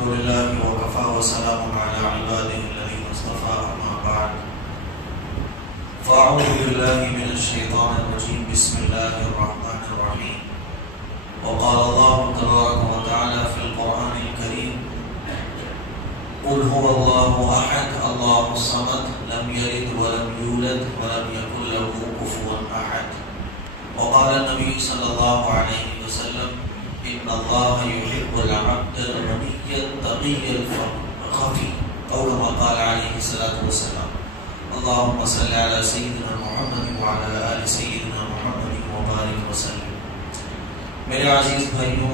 الحمد لله وكفى وسلام على عباده الذين اصطفى أما بعد فأعوذ بالله من الشيطان الرجيم بسم الله الرحمن الرحيم وقال الله تبارك وتعالى في القرآن الكريم قل هو الله أحد الله الصمد لم يلد ولم يولد ولم يكن له كفوا أحد وقال النبي صلى الله عليه وسلم إن الله يحب العبد الغني التقي الخفي أو كما قال عليه الصلاة والسلام اللهم صل على سيدنا محمد وعلى آل سيدنا محمد وبارك وسلم. میرے عزیز بھائیوں،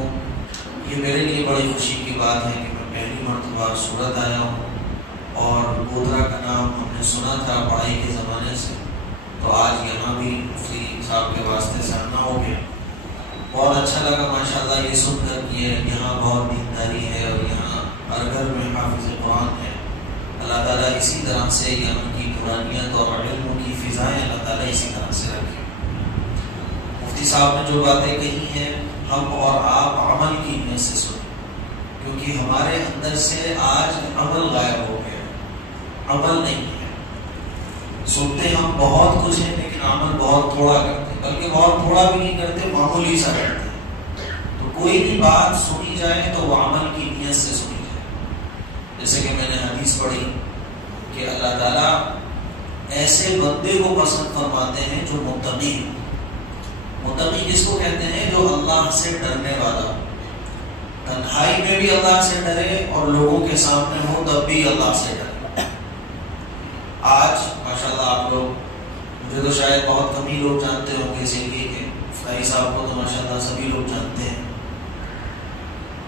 یہ میرے لیے بڑی خوشی کی بات ہے کہ میں پہلی مرتبہ سورت آیا ہوں، اور گودرا کا نام ہم نے سنا تھا پڑھائی کے زمانے سے، تو آج یہاں بھی مفتی صاحب کے واسطے سے آنا ہو گیا. بہت اچھا لگا ماشاءاللہ یہ سن کر کہ یہاں بہت دینداری ہے اور یہاں ہر گھر میں حافظ قرآن ہے. اللہ تعالیٰ اسی طرح سے یہاں کی قرآنیت اور علم کی فضائیں اللہ تعالیٰ اسی طرح سے رکھے. مفتی صاحب نے جو باتیں کہی ہیں ہم اور آپ عمل کی نیت سے سنیں، کیونکہ ہمارے اندر سے آج عمل غائب ہو گیا، عمل نہیں ہے. سنتے ہم بہت کچھ ہیں لیکن عمل بہت تھوڑا کرتے، بلکہ بہت تھوڑا بھی نہیں کرتے، معمولی سا کرتے. تو کوئی بھی بات سنی جائے تو وہ عمل کی نیت سے سنی جائے. جیسے کہ میں نے حدیث پڑھی کہ اللہ تعالیٰ ایسے بندے کو پسند فرماتے ہیں جو متقی ہو. متقی کس کو کہتے ہیں؟ جو اللہ سے ڈرنے والا، تنہائی میں بھی اللہ سے ڈرے اور لوگوں کے سامنے ہو تب بھی اللہ سے ڈرے. آج ماشاءاللہ آپ لوگ، مجھے تو شاید بہت کم ہی لوگ جانتے ہوں گے زندگی کے، فلائی صاحب کو تو ماشاءاللہ سبھی لوگ جانتے ہیں.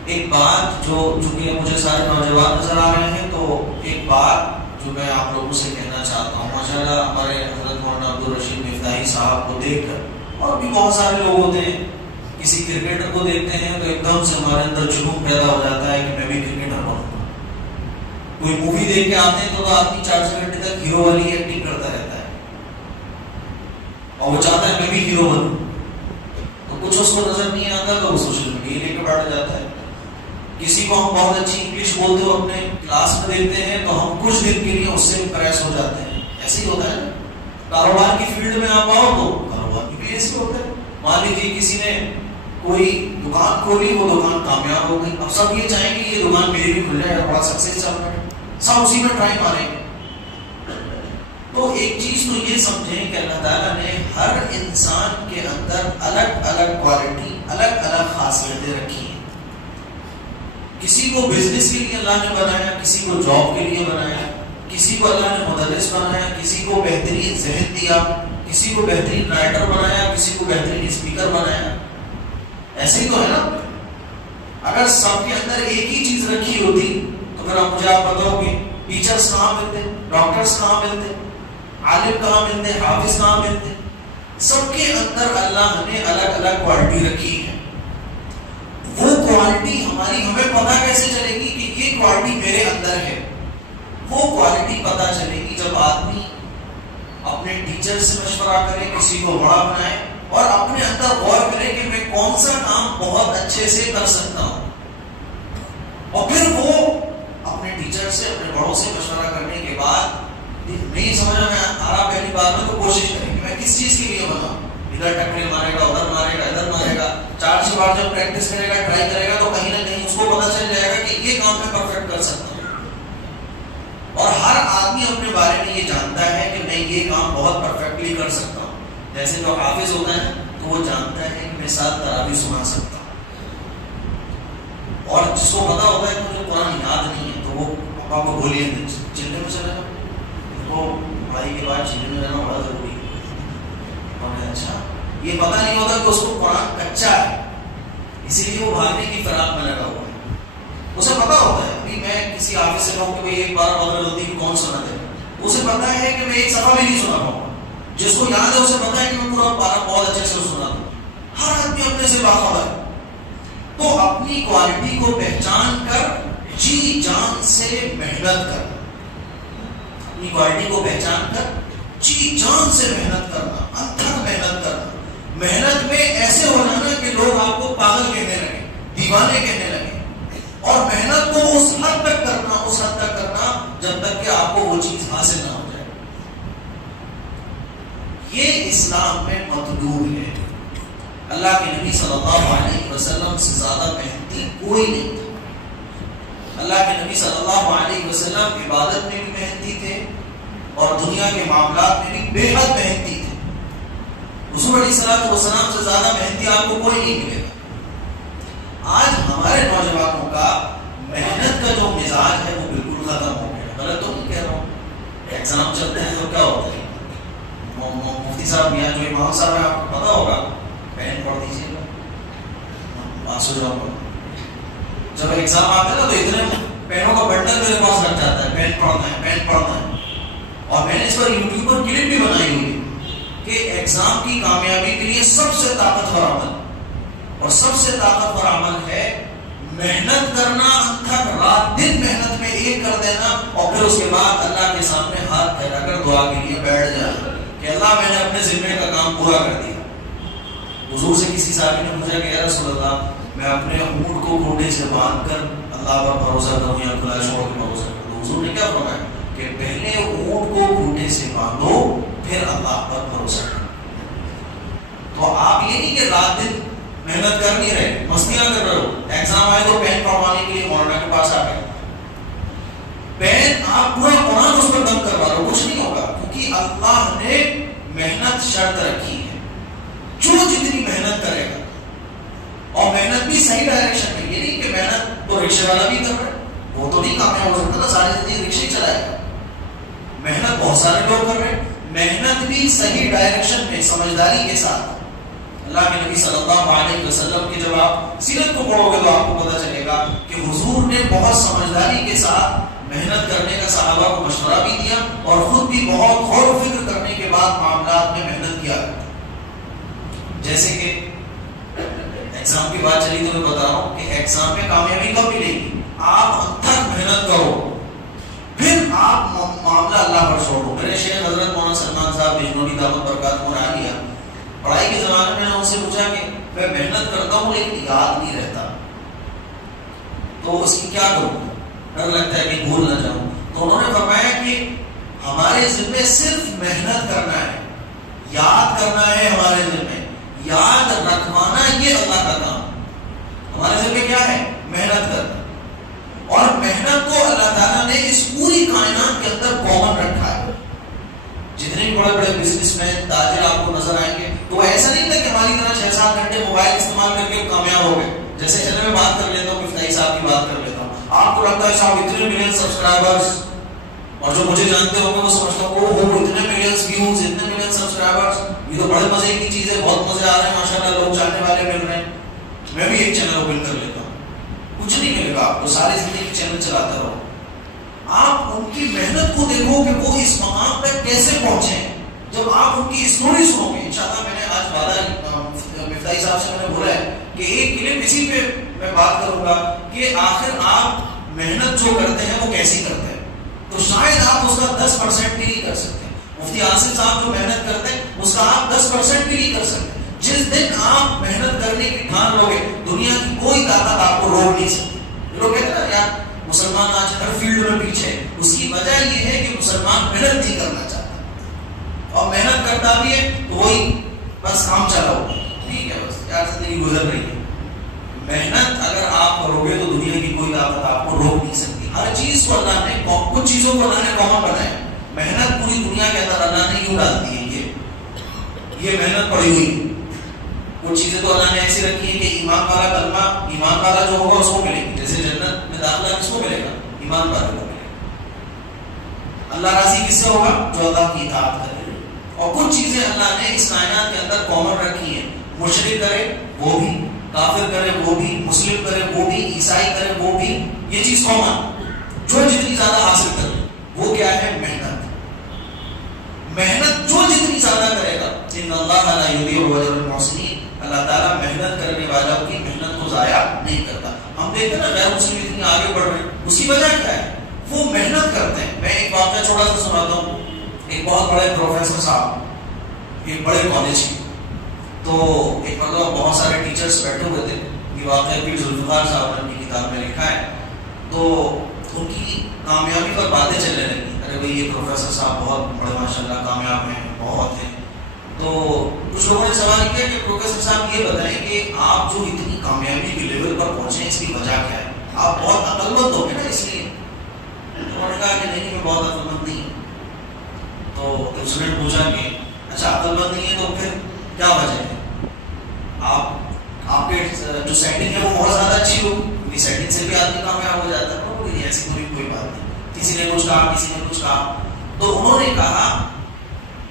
ایک بات جو چونکہ مجھے سارے نوجوان نظر آ رہے ہیں، تو ایک بات جو میں آپ لوگوں سے کہنا چاہتا ہوں، ماشاءاللہ ہمارے حضرت مولانا عبدالرشید مفتاحی صاحب کو دیکھ کر، اور بھی بہت سارے لوگ ہوتے ہیں، کسی کرکٹر کو دیکھتے ہیں تو ایک دم سے ہمارے اندر جنون پیدا ہو جاتا ہے کہ میں بھی کرکٹر بنوں. کوئی مووی دیکھ کے آتے ہیں تو آدمی 4 گھنٹے تک ہیرو والی ایکٹنگ کرتا رہتا ہے اور وہ چاہتا ہے میں بھی ہیرو بنوں. تو کچھ اس کو نظر نہیں آتا تو وہ سوشل میڈیا لے کے بیٹھ جاتا ہے. کسی کو ہم بہت اچھی انگلش بولتے ہو اپنے کلاس میں دیکھتے ہیں تو ہم کچھ دن کے لیے اس سے امپریس ہو جاتے ہیں. ایسے ہی ہوتا ہے. کاروبار کی فیلڈ میں آپ آؤ تو کاروبار بھی ایسے ہوتا ہے. مان لیجیے کسی نے کوئی دکان کھولی، وہ دکان کامیاب ہو گئی، اب سب یہ چاہیں گے یہ دکان میری بھی کھل جائے، بڑا سکسیس چل رہا ہے، سب اسی میں ٹرائی ماریں گے. تو ایک چیز تو یہ سمجھیں کہ اللہ تعالیٰ نے ہر انسان کے اندر الگ الگ کوالٹی، الگ الگ خاصیتیں رکھی ہیں. کسی کو بزنس کے لیے اللہ نے بنایا، کسی کو جاب کے لیے بنایا، کسی کو اللہ نے مدرس بنایا، کسی کو بہترین ذہن دیا، کسی کو بہترین رائٹر بنایا، کسی کو بہترین اسپیکر بنایا. ایسے ہی تو ہے نا. اگر سب کے اندر ایک ہی چیز رکھی ہوتی تو پھر مجھے آپ بتاؤ کہ ٹیچرز کہاں ملتے، ڈاکٹرز کہاں ملتے، عالم کہاں ملتے، حافظ کہاں ملتے؟ سب کے اندر اللہ نے الگ الگ کوالٹی رکھی ہے. وہ کوالٹی ہمیں پتہ کیسے چلے گی کہ یہ کوالٹی میرے اندر ہے؟ وہ کوالٹی پتہ چلے گی جب آدمی اپنے ٹیچر سے مشورہ کرے، کسی کو بڑا بنائے اور اپنے اندر غور کرے کہ میں کون سا کام بہت اچھے سے کر سکتا ہوں، اور پھر وہ اپنے ٹیچر سے، اپنے بڑوں سے مشورہ کرنے کے بعد نہیں سمجھ میں آ رہا پہلی بار میں تو کوشش کریں کہ میں کس چیز کے لیے بنا. ادھر ٹکرے مارے گا، ادھر مارے گا، ادھر مارے گا، 4 سے بار جب پریکٹس کرے گا، ٹرائی کرے گا، تو کہیں نہ کہیں اس کو پتا چل جائے گا کہ یہ کام میں پرفیکٹ کر سکتا ہوں. اور ہر آدمی اپنے بارے میں یہ جانتا ہے کہ میں یہ کام بہت پرفیکٹلی کر سکتا ہوں. جیسے جو حافظ ہوتا ہے تو وہ جانتا ہے کہ میں 7 تراویح سنا سکتا ہوں. اور جس کو پتا ہوتا ہے کہ مجھے قرآن یاد نہیں ہے تو وہ پاپا کو بولیے چلنے میں چلے گا، تو پڑھائی کے بعد چلنے میں رہنا بڑا ضروری ہے. اور اچھا یہ پتا نہیں ہوتا کہ اس کو قرآن کچا ہے، اسی لیے وہ بھاگنے کی فراق میں لگا ہوا ہے. اسے پتا ہوتا ہے ابھی میں کسی حافظ سے کہوں کہ بھائی ایک بار بدل ہوتی ہے کون سنا دے، اسے پتا ہے کہ میں ایک صفحہ بھی نہیں سنا پاؤں. جس کو یاد ہے اسے پتا ہے کہ میں پورا پارا بہت اچھے سے سنا دوں. ہر آدمی اپنے سے باخبر ہے. تو اپنی کوالٹی کو پہچان کر جی جان سے محنت کر، اپنی کوالٹی کو پہچان کر جی جان سے محنت کرنا، انتھک محنت کرنا. محنت میں ایسے ہو جانا کہ لوگ آپ کو پاگل کہنے لگے، دیوانے کہنے لگے. اور محنت کو اس کہ آپ کو وہ چیز حاصل نہ ہو جائے. یہ اسلام میں مطلوب ہے. اللہ کے نبی صلی اللہ علیہ وسلم سے زیادہ محنتی کوئی نہیں تھا. اللہ کے نبی صلی اللہ علیہ وسلم عبادت میں بھی محنتی تھے اور دنیا کے معاملات میں بھی بے حد محنتی تھے. حضور علیہ السلام سے زیادہ محنتی آپ کو کوئی نہیں ملے گا. آج ہمارے نوجوانوں کا محنت کا جو مزاج ہے وہ بالکل ختم ہو گیا. غلط تو نہیں کہہ رہا ہوں. ایگزام چلتے ہیں تو کیا ہوتا ہے, مفتی صاحب یا جو امام صاحب ہے آپ کو پتا ہوگا, پین پڑھ دیجیے گا. جب ایگزام آتے ہیں نا تو اتنے پینوں کا بنڈل میرے پاس رکھ جاتا ہے, پین پڑھنا ہے, پین پڑھنا ہے. اور میں نے اس پر یوٹیوب پر کلپ بھی بنائی ہوئی ہے کہ ایگزام کی کامیابی کے لیے سب سے طاقتور عمل اور سب سے طاقتور عمل ہے محنت کرنا, انتھک رات دن محنت میں ایک کر دینا اور پھر اس کے بعد اللہ کے سامنے ہاتھ پھیلا کر دعا کے لیے بیٹھ جانا کہ اللہ میں نے اپنے ذمے کا کام پورا کر دیا. حضور سے کسی صحابی نے پوچھا کہ یا رسول اللہ میں اپنے اونٹ کو کھوٹے سے باندھ کر اللہ پر بھروسہ کروں یا خدا چھوڑ کے بھروسہ کروں. حضور نے کیا فرمایا کہ پہلے اونٹ کو کھوٹے سے باندھو پھر اللہ پر بھروسہ کرو. تو آپ یہ نہیں کہ رات دن محنت کر نہیں رہے, مستیاں کر رہے ہو. ایگزام آئے تو پین پڑھوانے کے لیے مولانا کے پاس آ گئے, پین آپ پورا قرآن اس پر دم کروا رہے ہو, کچھ نہیں ہوگا. کیونکہ اللہ نے محنت شرط رکھی ہے, جو جتنی محنت کرے گا اور محنت بھی صحیح ڈائریکشن میں. یہ نہیں کہ محنت تو رکشے والا بھی کر رہا ہے, وہ تو نہیں کامیاب ہو سکتا نا, ساری زندگی رکشے چلائے گا. محنت بہت سارے لوگ کر رہے ہیں, محنت بھی صحیح ڈائریکشن میں سمجھداری کے ساتھ. اللہ کے نبی صلی اللہ علیہ وسلم کی جب آپ سیرت کو پڑھو گے تو آپ کو پتہ چلے گا کہ حضور نے بہت سمجھداری کے ساتھ محنت کرنے کا صحابہ کو مشورہ بھی دیا اور خود بھی بہت غور و فکر کرنے کے بعد معاملات میں محنت کیا. جیسے کہ ایگزام کی بات چلی تو میں بتا رہا ہوں کہ ایگزام میں کامیابی کب ملے گی, آپ انتھک محنت کرو پھر آپ معاملہ اللہ پر چھوڑو. میرے شیخ حضرت مولانا سلمان صاحب بجنوری دعوت برکاتہ عالیہ پڑھائی کے زمانے میں نے ان سے پوچھا کہ میں محنت کرتا ہوں لیکن یاد نہیں رہتا تو اس کی کیا کروں, ڈر لگتا ہے کہ بھول نہ جاؤں. تو انہوں نے فرمایا کہ ہمارے ذمے صرف محنت کرنا ہے, یاد کرنا ہے. ہمارے ذمے یاد رکھوانا یہ اللہ کا کام. ہمارے ذمے کیا ہے, محنت کرنا. اور محنت کو اللہ تعالیٰ نے اس پوری کائنات کے اندر کامن رکھا ہے. جتنے بھی بڑے بڑے بزنس مین تاجر آپ کو نظر آئیں گے تو ایسا نہیں تھا کہ ہماری طرح 6-7 گھنٹے موبائل استعمال کر کے کامیاب ہو گئے. جیسے چلے میں بات کر لیتا ہوں, مفتاحی صاحب کی بات کر لیتا ہوں. آپ کو لگتا ہے صاحب اتنے ملین سبسکرائبرز, اور جو مجھے جانتے ہوں گے وہ سمجھتا ہوں اتنے ملین ویوز, اتنے ملین سبسکرائبرز, یہ تو بڑے مزے کی چیز ہے, بہت مزے آ رہے ہیں ماشاءاللہ, لوگ چاہنے والے مل رہے ہیں, میں بھی ایک چینل اوپن کر لیتا ہوں. کچھ نہیں ملے گا آپ کو, ساری زندگی چینل چلاتے رہو. آپ ان کی محنت کو دیکھو کہ وہ اس مقام تک کیسے پہنچے ہیں. جب آپ ان کی اسٹوری سنو گے, انشاءاللہ میں نے آج وعدہ مفتاحی صاحب سے میں نے بولا ہے کہ ایک کلپ اسی پہ میں بات کروں گا کہ آخر آپ محنت جو کرتے ہیں وہ کیسی کرتے ہیں. تو شاید آپ اس کا 10% بھی نہیں کر سکتے. مفتی آصف صاحب جو محنت کرتے ہیں اس کا آپ 10% بھی نہیں کر سکتے. جس دن آپ محنت کرنے کی ٹھان لو گے دنیا کی کوئی طاقت آپ کو روک نہیں سکتی. لوگ کہتے ہیں نا یار مسلمان آج ہر فیلڈ میں پیچھے, اس کی وجہ یہ ہے کہ مسلمان محنت نہیں کرنا چاہتا, اور محنت کرتا بھی ہے تو وہی بس کام چلاؤ, ٹھیک ہے, بس یار زندگی گزر رہی ہے. محنت اگر آپ کرو گے تو دنیا کی کوئی طاقت آپ کو روک نہیں سکتی. ہر چیز کو اللہ نے, کچھ چیزوں کو اللہ نے کامن بنایا. محنت پوری دنیا کے اندر اللہ نے یوں ڈال دی ہے, یہ محنت پڑی ہوئی ہے. کچھ چیزیں تو اللہ نے ایسی رکھی ہے کہ ایمان والا کلمہ, ایمان والا جو ہوگا اس کو ملے گی. جیسے جنت میں داخلہ کس کو ملے گا, ایمان والے کو ملے گا. اللہ راضی کس سے ہوگا, جو اللہ کی اطاعت کرے. اور کچھ چیزیں اللہ نے اس کائنات کے اندر کامن رکھی ہیں. مشرک کرے وہ بھی, کافر کرے وہ بھی, مسلم کرے وہ بھی, عیسائی کرے وہ بھی, یہ چیز کامن. جو جتنی زیادہ حاصل کرے وہ کیا ہے, محنت. محنت جو جتنی زیادہ کرے گا, ان اللہ لا یضیع اجر المحسنین, اللہ تعالیٰ محنت کرنے والوں کی محنت کو ضائع نہیں کرتا. ہم دیکھتے ہیں نا غیر مسلم اتنی آگے بڑھ رہے ہیں, اس کی وجہ کیا ہے, وہ محنت کرتے ہیں. میں ایک واقعہ چھوٹا سا سناتا ہوں. ایک بہت بڑے پروفیسر صاحب ایک بڑے کالج کے, تو ایک مرتبہ بہت سارے ٹیچرز بیٹھے ہوئے تھے. یہ واقعہ بھی ذوالفقار صاحب نے اپنی کتاب میں لکھا ہے. تو ان کی کامیابی پر باتیں چلنے لگی. ارے بھائی یہ پروفیسر صاحب بہت بڑے ماشاء اللہ کامیاب ہیں، بہت ہیں. تو کچھ لوگوں نے سوال کیا کہ پروفیسر صاحب یہ بتائیں کہ آپ جو اتنی کامیابی کے لیول پر پہنچے اس کی وجہ کیا ہے؟ آپ بہت عقل مند ہو گے نا اس لیے. انہوں نے کہا کہ نہیں میں بہت عقل مند نہیں. تو اسٹوڈنٹ پوچھا کہ اچھا عقل مند نہیں ہے تو پھر کیا وجہ ہے؟ آپ کے جو سیٹنگ ہے وہ بہت زیادہ اچھی ہو، کیونکہ سیٹنگ سے بھی آدمی کامیاب ہو جاتا ہے. ایسی کوئی بات نہیں. کسی نے کچھ کہا، کسی نے کچھ کہا. تو انہوں نے کہا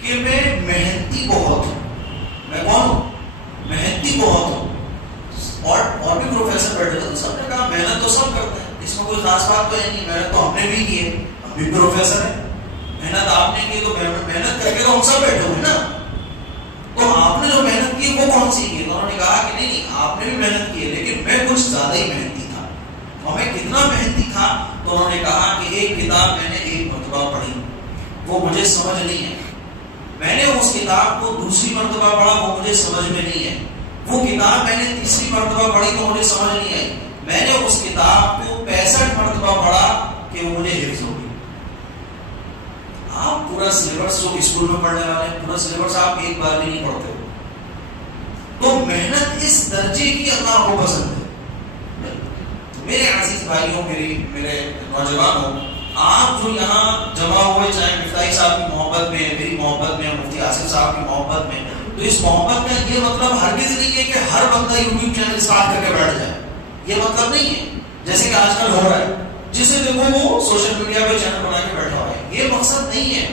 کہ میں محنتی بہت ہوں. میں کون ہوں؟ محنتی بہت ہوں. اور بھی پروفیسر بیٹھے تھے، سب نے کہا محنت تو سب کرتے ہیں، اس میں کوئی خاص بات تو ہے نہیں. محنت تو ہم نے بھی کی ہے، ہم بھی پروفیسر ہیں. محنت آپ نے کی تو محنت کر کے تو ہم سب بیٹھے ہوئے نا. تو آپ نے جو محنت کی وہ کون سی کی؟ تو انہوں نے کہا کہ نہیں آپ نے بھی محنت کی ہے، لیکن میں کچھ زیادہ ہی محنتی تھا. اور میں کتنا محنتی تھا؟ تو انہوں نے کہا کہ ایک کتاب میں نے ایک مرتبہ پڑھی، وہ مجھے سمجھ نہیں ہے. میں نے اس کتاب کو دوسری مرتبہ پڑھا، وہ مجھے سمجھ میں نہیں ہے. وہ کتاب میں نے تیسری مرتبہ پڑھی تو مجھے سمجھ نہیں آئی. میں نے اس کتاب کو 65 مرتبہ پڑھا کہ وہ مجھے حفظ ہو گئی. آپ پورا سلیبس جو اسکول میں پڑھنے والے ہیں، پورا سلیبس آپ ایک بار بھی نہیں پڑھتے ہو. تو محنت اس درجے کی اللہ کو پسند ہے. میرے عزیز بھائیوں، میرے نوجوانوں، آپ جو یہاں جمع ہوئے، چاہے مفتاحی صاحب کی محبت میں، میری محبت میں، مفتی آصف صاحب کی محبت میں، تو اس محبت کا یہ مطلب ہرگز نہیں ہے کہ ہر بندہ یوٹیوب چینل اسٹارٹ کر کے بیٹھ جائے. یہ مطلب نہیں ہے جیسے کہ آج کل ہو رہا ہے، جسے دیکھو وہ سوشل میڈیا پہ چینل بنا کے بیٹھا ہوا ہے. یہ مقصد نہیں ہے.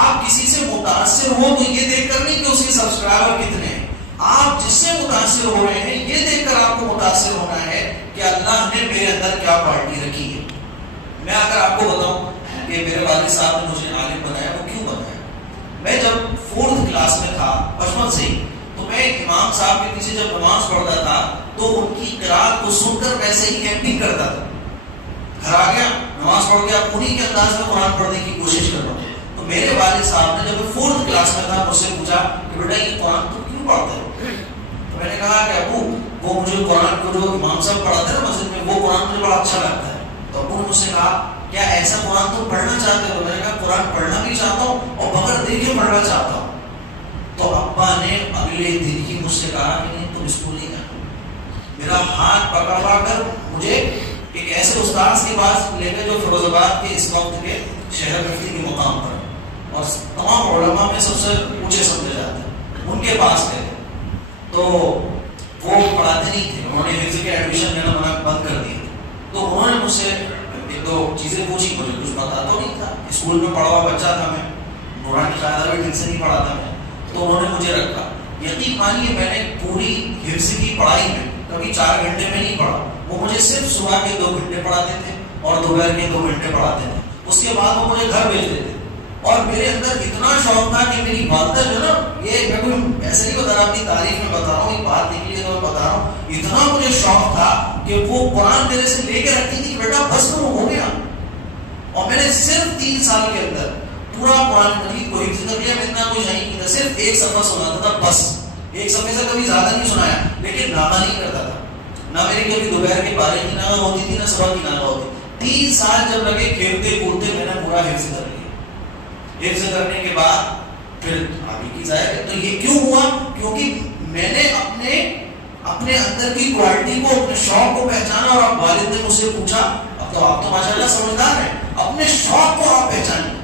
آپ کسی سے متاثر ہو تو یہ دیکھ کر نہیں کہ اس کے سبسکرائبر کتنے ہیں. آپ جس سے متاثر ہو رہے ہیں یہ دیکھ کر آپ کو متاثر ہونا ہے کہ اللہ نے میرے اندر کیا کوالٹی رکھی ہے. میں اگر آپ کو بتاؤں کہ میرے والد صاحب نے مجھے عالم بنایا، وہ کیوں بنایا؟ میں جب 4th کلاس میں تھا، بچپن سے ہی، تو میں امام صاحب کے پیچھے جب نماز پڑھتا تھا تو ان کی قرات کو سن کر ویسے ہی ایکٹنگ کرتا تھا. گھر آ گیا، نماز پڑھ کے آپ انہیں کے انداز میں قرآن پڑھنے کی کوشش کر رہا ہوں. تو میرے والد صاحب نے جب 4th کلاس میں تھا مجھ سے پوچھا کہ بیٹا یہ قرآن تو کیوں پڑھتے ہو؟ تو میں نے کہا کہ ابو وہ مجھے قرآن کو جو امام صاحب پڑھاتے ہیں نا مسجد میں، وہ قرآن مجھے بڑا اچھا لگتا ہے. تو ابو نے مجھ سے کہا کیا ایسا قرآن تم پڑھنا چاہتے ہو؟ میں نے کہا قرآن پڑھنا بھی چاہتا ہوں اور بغیر دیکھے پڑھنا چاہتا ہوں. تو ابا نے اگلے دن ہی مجھ سے کہا کہ نہیں تم اسکول نہیں جانا. میرا ہاتھ پکڑا کر مجھے ایک ایسے استاد کے پاس لے گئے جو فیروز آباد کے اس وقت کے شہر مفتی کے مقام پر اور تمام علماء میں سب سے اونچے سمجھے جاتے ہیں، ان کے پاس گئے. تو وہ پڑھاتے نہیں تھے، انہوں نے حفظ کے ایڈمیشن لینا بند کر دیے. تو انہوں نے مجھ سے ایک دو چیزیں پوچھی، مجھے کچھ پتا تو نہیں تھا، اسکول میں پڑھا ہوا بچہ تھا میں، نورانی قاعدہ بھی ٹھیک سے نہیں پڑھا تھا میں. تو انہوں نے مجھے رکھا. یقین مانیے میں نے پوری حفظ کی پڑھائی میں کبھی 4 گھنٹے میں نہیں پڑھا. وہ مجھے صرف صبح کے 2 گھنٹے پڑھاتے تھے اور دوپہر کے 2 گھنٹے پڑھاتے تھے. اس کے بعد وہ مجھے گھر بھیج دیتے. اور میرے اندر اتنا شوق تھا کہ میری والدہ جو نا، یہ میں کوئی ایسے نہیں بتا رہا، اپنی تعریف میں بتا رہا ہوں، ایک بات نکلی تو میں بتا رہا ہوں، اتنا مجھے شوق تھا کہ وہ قرآن میرے سے لے کے رکھتی تھی بیٹا بس تو ہو گیا. اور میں نے صرف 3 سال کے اندر پورا قرآن مجید کو حفظ کر لیا. میں اتنا کچھ نہیں کیا، صرف ایک صفحہ سناتا تھا بس. ایک صفحے سے کبھی زیادہ نہیں سنایا، لیکن ناغہ نہیں کرتا تھا. نہ میری کبھی دوپہر کے 12 کی ناغہ ہوتی تھی، نہ صبح کی ناغہ ہوتی. 3 سال جب لگے کھیلتے کودتے میں نے پورا حفظ کر لیا. حفظ کرنے کے بعد پھر آگے کی ظاہر ہے. تو یہ کیوں ہوا؟ کیونکہ میں نے اپنے اندر کی کوالٹی کو، اپنے شوق کو پہچانا. اور اب والد نے مجھ سے پوچھا، اب تو آپ تو ماشاءاللہ سمجھدار ہیں، اپنے شوق کو آپ پہچانیں.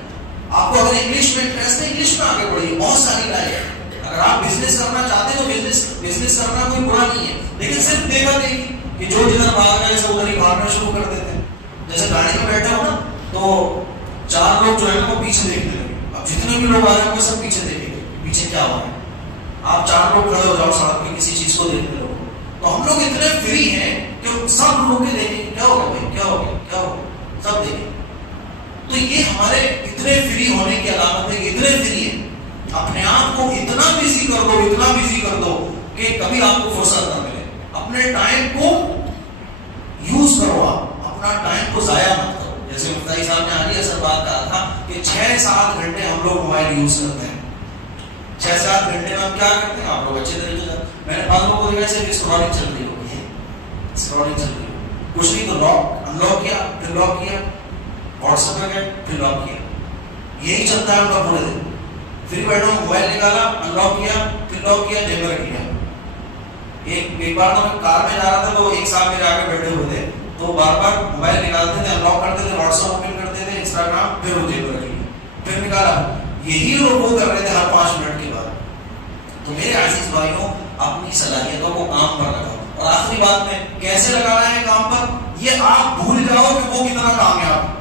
آپ کو اگر انگلش میں انٹرسٹ ہے، انگلش میں آگے بڑھیے، بہت ساری لائن ہے. اگر آپ بزنس کرنا چاہتے ہیں تو بزنس کرنا کوئی برا نہیں ہے، لیکن صرف دیکھا نہیں کہ جو جدھر بھاگ گئے سب ادھر ہی بھاگنا شروع کر دیتے ہیں. جیسے گاڑی میں بیٹھے ہو نا تو 4 لوگ جو ہے نا وہ پیچھے دیکھنے لگے. اب جتنے بھی لوگ آ رہے ہیں وہ سب پیچھے دیکھیں گے، پیچھے کیا ہو رہا ہے. آپ 4 لوگ کھڑے ہو جاؤ سڑک پہ کسی چیز کو دیکھنے لگو. تو ہم لوگ اتنے فری ہیں کہ سب لوگ کے دیکھیں گے کیا ہوگا بھائی، کیا ہوگا، کیا ہوگا، سب دیکھیں. تو یہ ہمارے اتنے فری ہونے کی علامت ہے. اتنے فری ہیں، اپنے آپ کو اتنا بزی کر دو، اتنا بزی کر دو کہ کبھی آپ کو فرصت نہ ملے. اپنے ٹائم کو یوز کرو، آپ اپنا ٹائم کو ضائع مت کرو. جیسے مفتاحی صاحب نے عالی اثر بات کہا تھا کہ 6-7 گھنٹے ہم لوگ موبائل یوز کرتے ہیں. 6-7 گھنٹے میں ہم کیا کرتے ہیں؟ آپ لوگ اچھے طریقے سے، میں نے بعض لوگوں کو دیکھا صرف اسکرولنگ چل رہی ہوگی، اسکرولنگ چل رہی ہوگی، کچھ نہیں تو لاک ان لاک کیا، پھر لاک کیا. واٹس ایپ پہ گئے پھر لاک کیا. یہی چلتا ہے ان کا پورے دن. پھر بیٹھو موبائل نکالا انلاک کیا پھر لاک کیا جیب میں رکھ لیا. ایک بار تو میں کار میں جا رہا تھا تو ایک صاحب میرے آگے بیٹھے ہوئے تھے تو بار بار موبائل نکالتے تھے انلاک کرتے تھے واٹس ایپ اوپن کرتے تھے انسٹاگرام پھر وہ جیب میں رکھ لیا پھر نکالا. یہی لوگ وہ کر رہے تھے ہر 5 منٹ کے بعد. تو میرے عزیز بھائیوں اپنی صلاحیتوں کو کام پر لگاؤ. اور آخری بات میں کیسے لگانا ہے کام پر, یہ آپ بھول جاؤ کہ وہ کتنا کامیاب.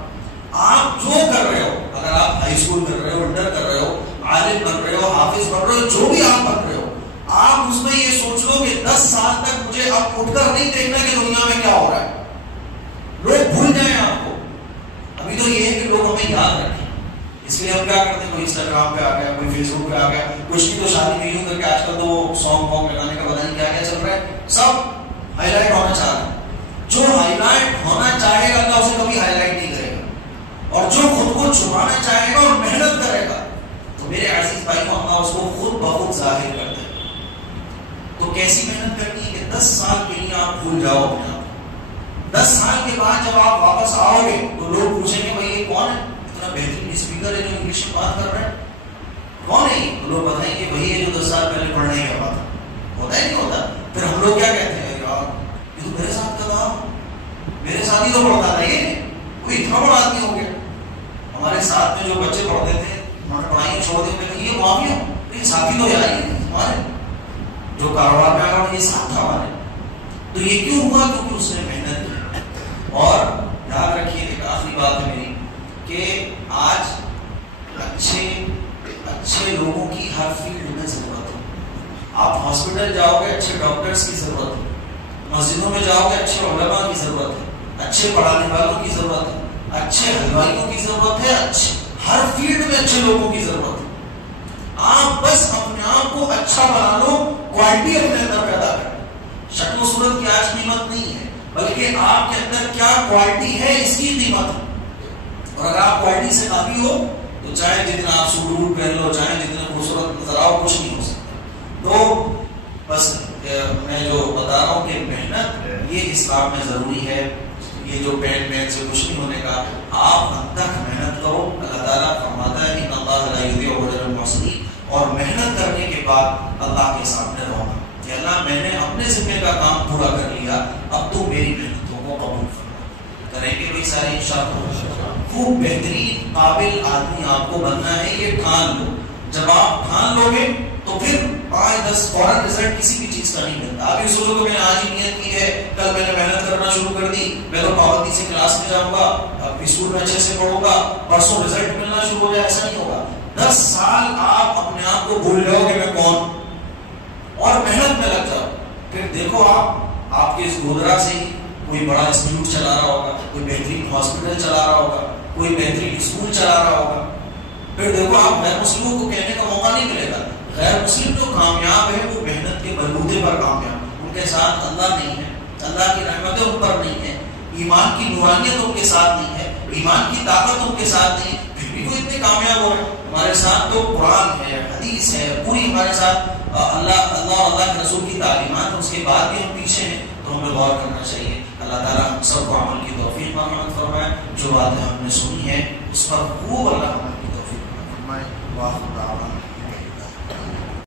آپ جو کر رہے ہو, اگر آپ ہائی اسکول کر رہے ہو, انٹر کر رہے ہو, عالم بن رہے ہو, حافظ بن رہے ہو, جو بھی آپ بن رہے ہو, آپ اس میں یہ سوچ لو کہ 10 سال تک مجھے اب اٹھ کر نہیں دیکھنا کہ دنیا میں کیا ہو رہا ہے. لوگ بھول جائیں آپ کو. ابھی تو یہ ہے کہ لوگ ہمیں یاد رکھیں. اس لیے ہم کیا کرتے ہیں, کوئی انسٹاگرام پہ آ گیا, کوئی فیس بک پہ آ گیا, کچھ نہیں تو شادی ویڈیو کر کے آج کل تو سانگ وانگ لگانے کا پتہ نہیں کیا کیا چل رہا ہے, سب ہائی لائٹ ہونا چاہ رہا ہے. جو ہائی لائٹ ہونا چاہے گا اللہ اسے کبھی ہائی لائٹ نہیں کرے گا, اور جو خود کو چھپانا چاہے گا اور محنت کرے گا تو میرے عزیز بھائی کو اللہ اس کو خود بخود ظاہر کر دے. تو کیسی محنت کرنی ہے کہ 10 سال کے لیے آپ بھول جاؤ اپنے آپ. 10 سال کے بعد جب آپ واپس آؤ گے تو لوگ پوچھیں گے بھائی یہ کون ہے, اتنا بہترین اسپیکر ہے جو انگلش میں بات کر رہا ہے, کون ہے یہ؟ لوگ بتائیں گے وہی ہے جو 10 سال پہلے پڑھنے کا بات ہوتا ہے نہیں ہوتا. پھر ہم لوگ کیا کہتے ہیں, یار یہ تو میرے ساتھ کا تھا, میرے ساتھ ہی تو پڑھتا تھا, یہ کوئی اتنا بڑا آدمی ہو گیا. ہمارے ساتھ میں جو بچے پڑھتے تھے انہوں نے پڑھائی چھوڑ دی, میں یہ معافی ہو, یہ ساتھی تو یار ہی ہمارے جو کاروبار میں آ رہا یہ ساتھ تھا ہمارے. تو یہ کیوں ہوا, کیونکہ اس نے محنت کی. اور یاد رکھیے ایک آخری بات ہے میری کہ آج اچھے لوگوں کی ہر فیلڈ میں ضرورت ہے. آپ ہاسپٹل جاؤ گے اچھے ڈاکٹرز کی ضرورت ہے, مسجدوں میں جاؤ گے اچھے علماء کی ضرورت ہے, اچھے پڑھانے والوں کی ضرورت ہے, اچھے حلوائیوں کی ضرورت ہے, ہر فیلڈ میں اچھے لوگوں کی ضرورت ہے. آپ بس اپنے آپ کو اچھا بنا لو, کوالٹی اپنے اندر پیدا کریں. شکل و صورت کی آج قیمت نہیں ہے بلکہ آپ کے اندر کیا کوالٹی ہے اس کی قیمت ہے. اور اگر آپ کوالٹی سے کافی ہو تو چاہے جتنا آپ سوٹ ووٹ پہن لو, چاہے جتنا خوبصورت نظر آؤ, کچھ نہیں ہو سکتا. تو بس میں جو بتا رہا ہوں کہ محنت یہ اسلام میں ضروری ہے. یہ جو پین سے کچھ نہیں ہونے کا, آپ حد تک محنت کرو. اللہ تعالیٰ فرماتا ہے ان اللہ لا یضیع اجر المحسنین, اور محنت کرنے کے بعد اللہ کے سامنے رونا کہ اللہ میں نے اپنے ذمہ کا کام پورا کر لیا, اب تو میری محنتوں کو قبول فرما. کریں گے بھائی سارے انشاءاللہ. خوب بہترین قابل آدمی آپ کو بننا ہے, یہ ٹھان لو. جب آپ ٹھان لو گے تو پھر 5-10 فوراً رزلٹ کسی بھی چیز کا نہیں ملتا. آپ یہ سوچو کہ میں نے آج ہی نیت کی ہے, کل میں نے محنت کرنا شروع کر دی, میں تو پابندی سے کلاس میں جاؤں گا, اب اسکول میں اچھے سے پڑھوں گا, پرسوں رزلٹ ملنا شروع ہو جائے, ایسا نہیں ہوگا. 10 سال آپ اپنے آپ کو بھول جاؤ کہ میں کون, اور محنت میں لگ جاؤ. پھر دیکھو آپ کے اس گودرا سے ہی کوئی بڑا انسٹیٹیوٹ چلا رہا ہوگا, کوئی بہترین ہاسپٹل چلا رہا ہوگا, کوئی بہترین اسکول چلا رہا ہوگا. پھر دیکھو آپ غیر مسلموں کو کہنے کا موقع نہیں ملے گا. غیر مسلم جو کامیاب ہے وہ محنت کے بلبوتے پر کامیاب, ان کے ساتھ اللہ نہیں ہے, اللہ کی رحمتیں ان پر نہیں ہے, ایمان کی نورانیت ان کے ساتھ نہیں ہے, ایمان کی طاقت ان کے ساتھ نہیں, پھر بھی وہ اتنے کامیاب ہو رہے ہیں. ہمارے ساتھ تو قرآن ہے, حدیث ہے, پوری ہمارے ساتھ اللہ کے رسول کی تعلیمات, اس کے بعد بھی ہم پیچھے ہیں. تو ہمیں غور کرنا چاہیے. اللہ تعالیٰ ہم سب کو عمل کی توفیق عطا فرمائے. جو باتیں ہم نے سنی ہیں اس پر خوب اللہ عمل کی توفیق عطا فرمائے. واہ